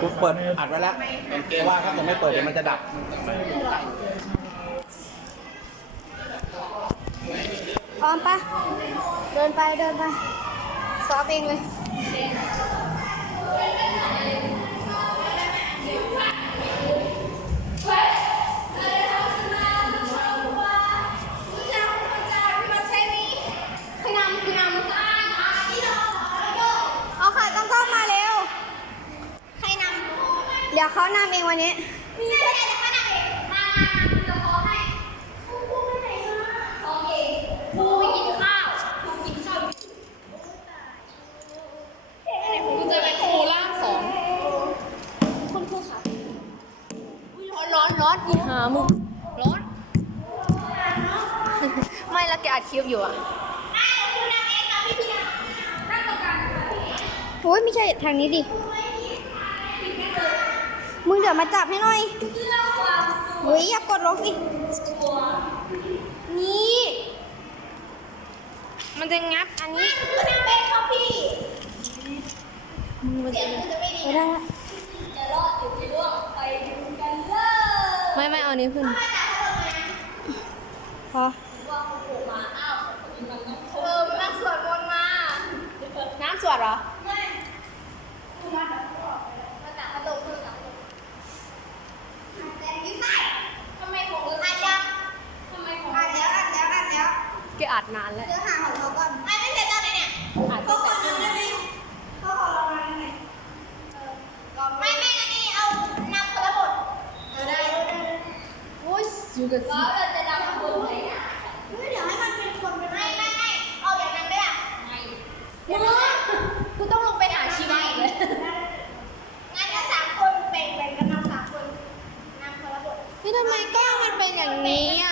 กูเปิดอัดไว้แล้วเพราะว่าถ้าเกิดไม่เปิดเดี๋ยวมันจะดับพร้อมปะเดินไปเดินไปซ้อมเองเลย เอาค่ะต้องเข้ามาเร็ว ใครนำ เดี๋ยวเขานำเองวันนี้มีอะไรเดี๋ยวเขานำเองมามามาจะขอให้ครูครูไปไหนมาโอเคครูไปกินข้าวครูกินข้าวอยู่คุณจะเป็นครูร่างสองคุณครูค่ะร้อนร้อนร้อนอีหามึงร้อน ไม่แล้วแกอัดคลิปอยู่อะอะเดี๋ยวครูนำเองค่ะพี่พี่นำนั่งตรงกลางค่ะพี่โอ้ยไม่ใช่ทางนี้ดิ มึงเดี๋ยวมาจับให้หน่อยเพื่อความสุขเฮ้ยอย่ากดลงสิ นี่ มันจะงับอันนี้ครูนำเองครับพี่มึงมันเสียจะงครูจะไม่ดีไม่ได้ละจะรอดหรือจะร่วงไปดูกันเลยไม่ไม่เอานี้ขึ้นมาจากข้างบนนะพอว่าครูโผล่มาอ้าวมันต้องเออมันนั่งสวดมนต์มา น้ำสวดเหรอ ไม่ครูมาจากมาจากกระโดดขึ้นกับแต่ยิ้มได้ทำไมของเราอาจยังทำไมของ อ่านแล้วอ่านแล้วอ่านแล้ว แก อัดนานแล้ว เดี๋ยวหาของเขาก่อนอ่านไม่เสร็จตอนไหนเนี่ยอัดเขาตั้งขอแต่เราได้ไหมเขาขอเรามาได้ไหมไม่ไม่อันนี้เอานำคนละบทเออได้ได้ได้โอ้ยอยู่กับแล้วเราจะนำคนไหนอะเฮ้ยเดี๋ยวให้มันเป็นคนเป็นไม่ไม่ไม่เอาอย่างนั้นไม่ได้ไม่มึงกูต้องลงไปหาชีวะอีกเลย งั้นก็สามคนแบ่งแบ่งกันนำสามคนนำคนละบท นี่ทำไมกล้องมันเป็นอย่างนี้อะ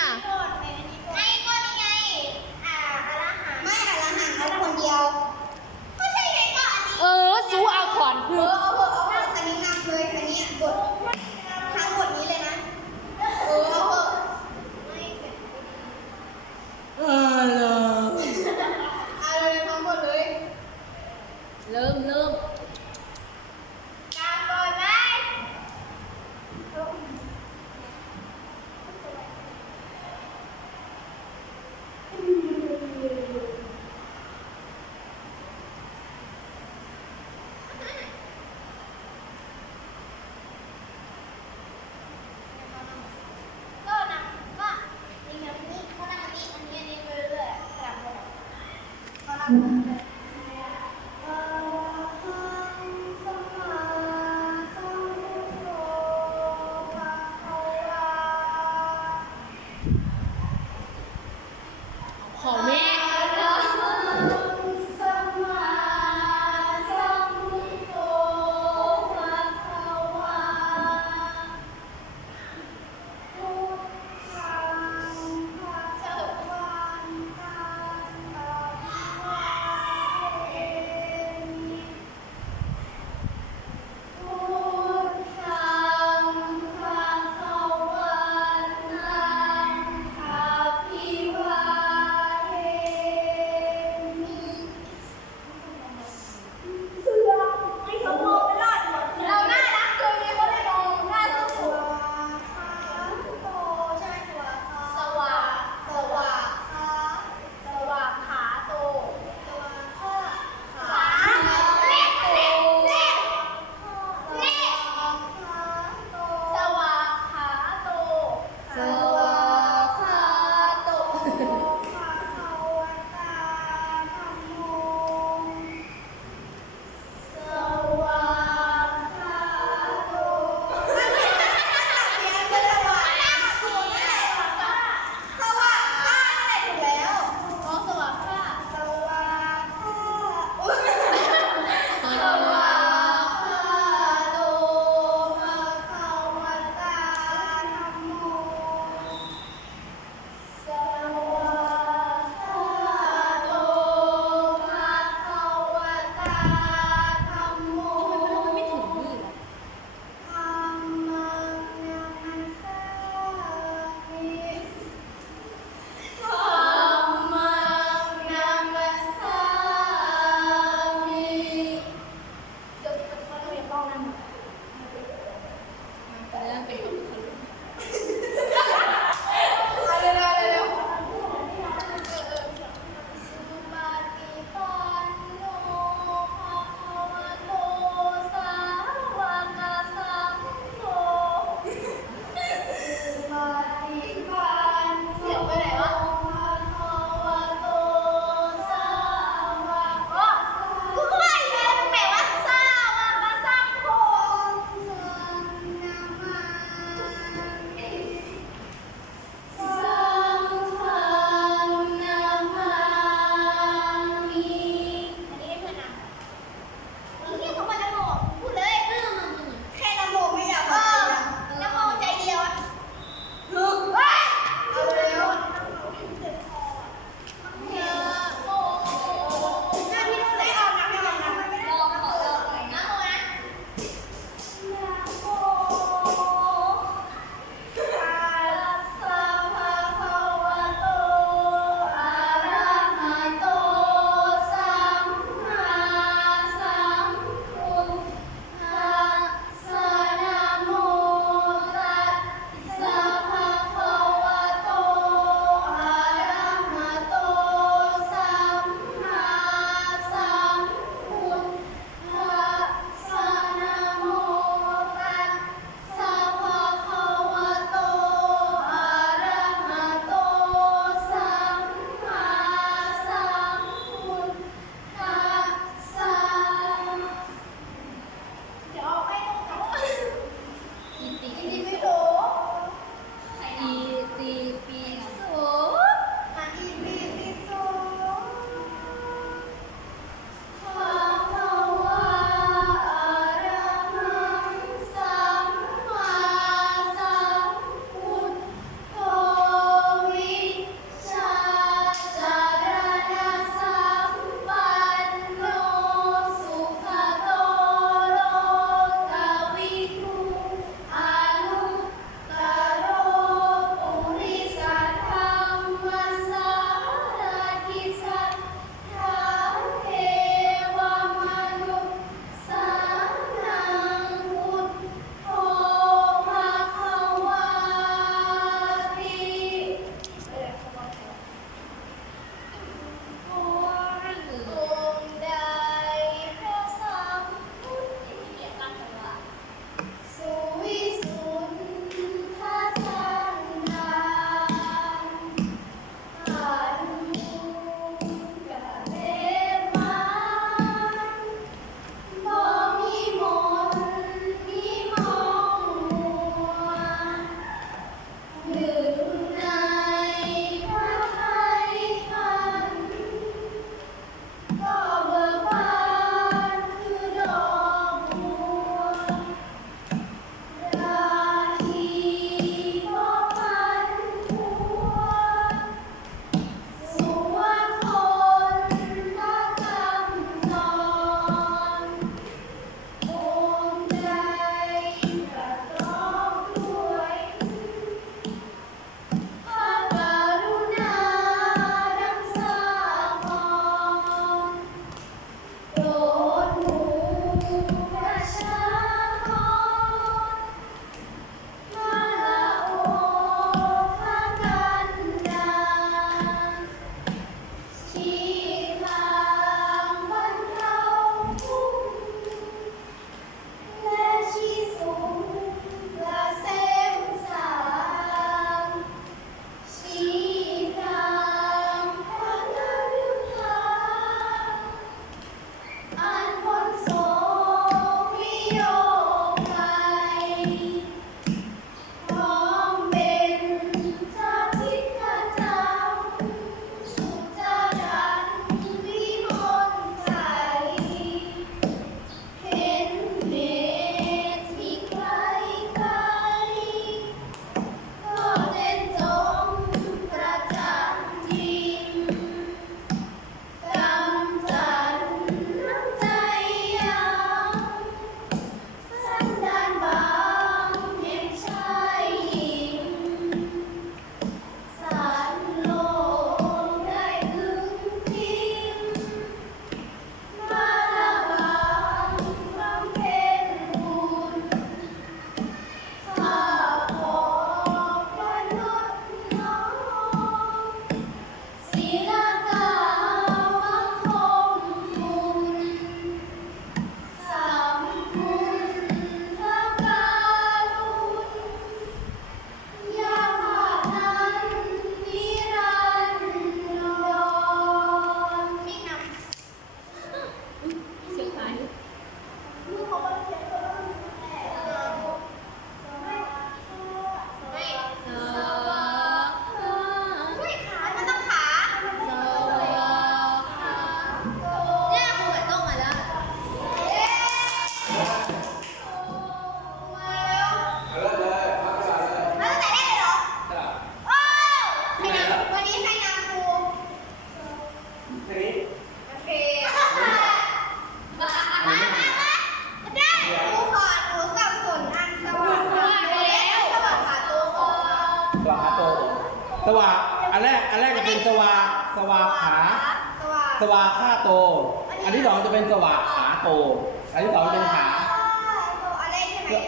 อันที่สองเป็นขา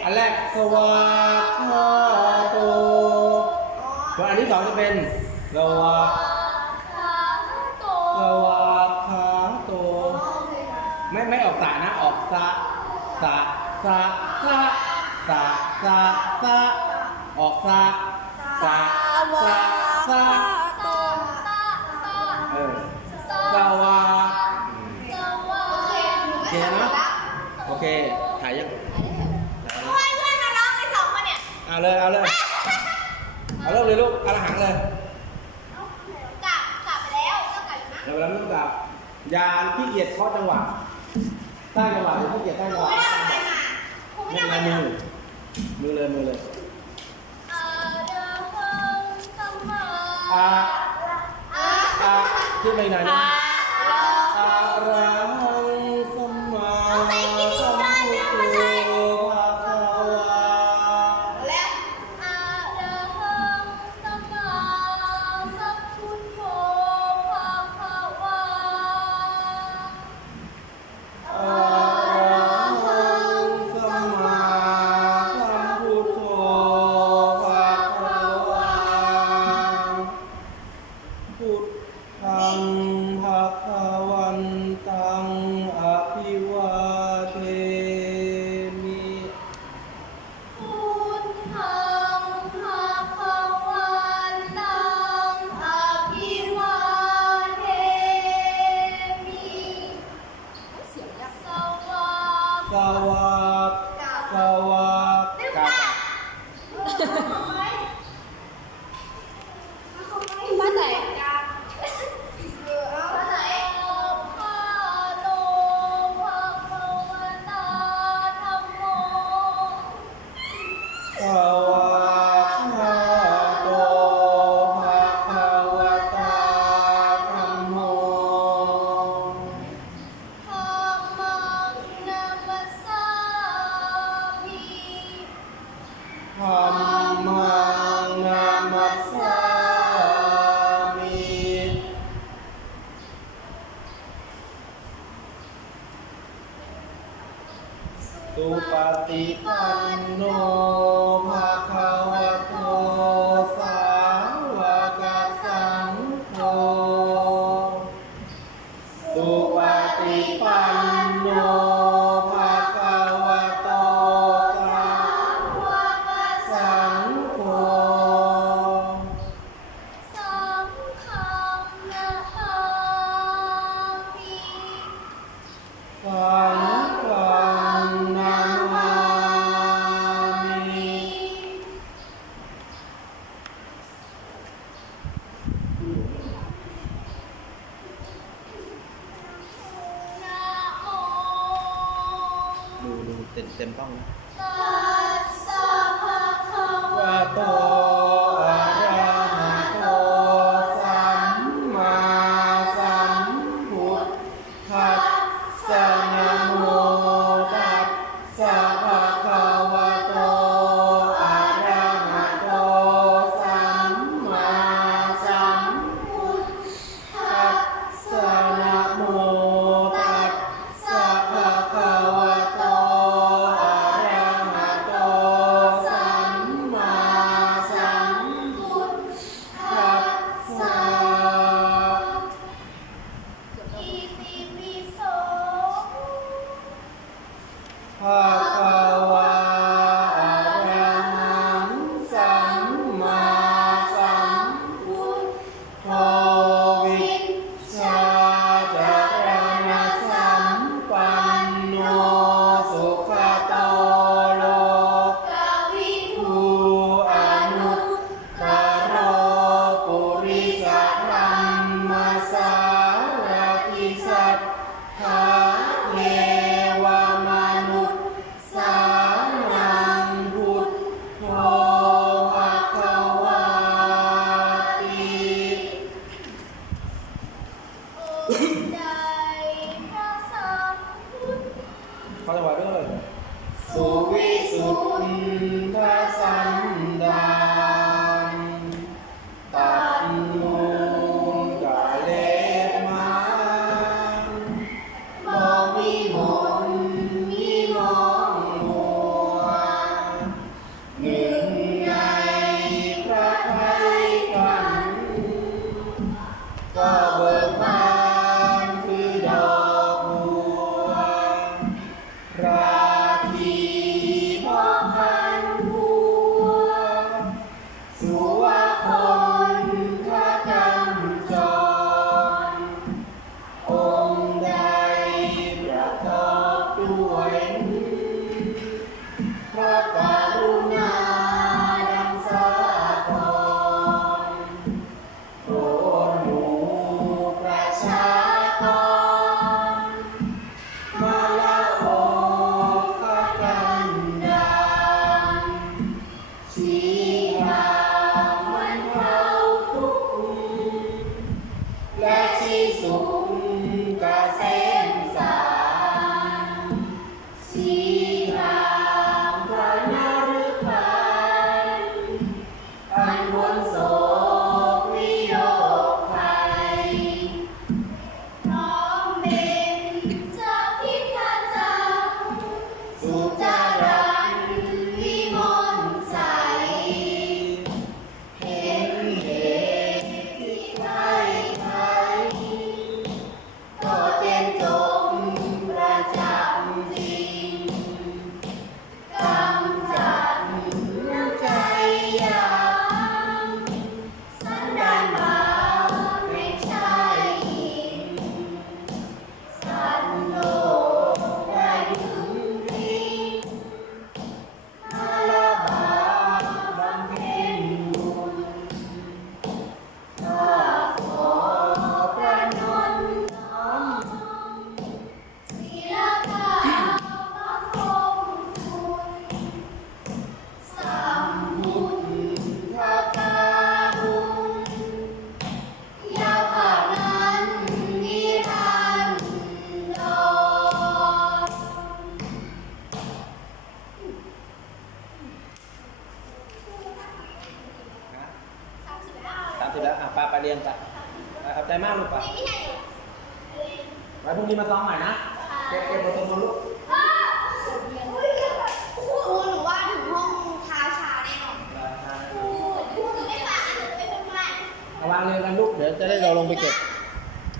อันแรกสวาทอโตส่วนอันที่สองจะเป็นสวาสวาทาโต ไม่ไม่ออกสานะ ออกสะสะสะสะสะสะสะออกสะสะสะสะเอะสวะ คนะ โอเค ถ่ายยังเพื่อนเพื่อนมาร้องในสองคนเนี่ยเอาเลย เอาเลย เอาเริ่มเลยลูกเอาหังเลยกลับกลับไปแล้วก็กลับนะแล้วไม่ต้องกลับยานขี้เกียจข้อจังหวะใต้จังหวะหรือขี้เกียจต้จังหวะไม่ได้ไปมาไม่ได้ไปมือมือเลยมือเลยเออเดินเพิ่เสมออ่าอ่าขึ้นไปไหนนะ Kawakawa. 地方。 ขาถวายด้วยสุวิสุทธสัน และชีสุงกาเส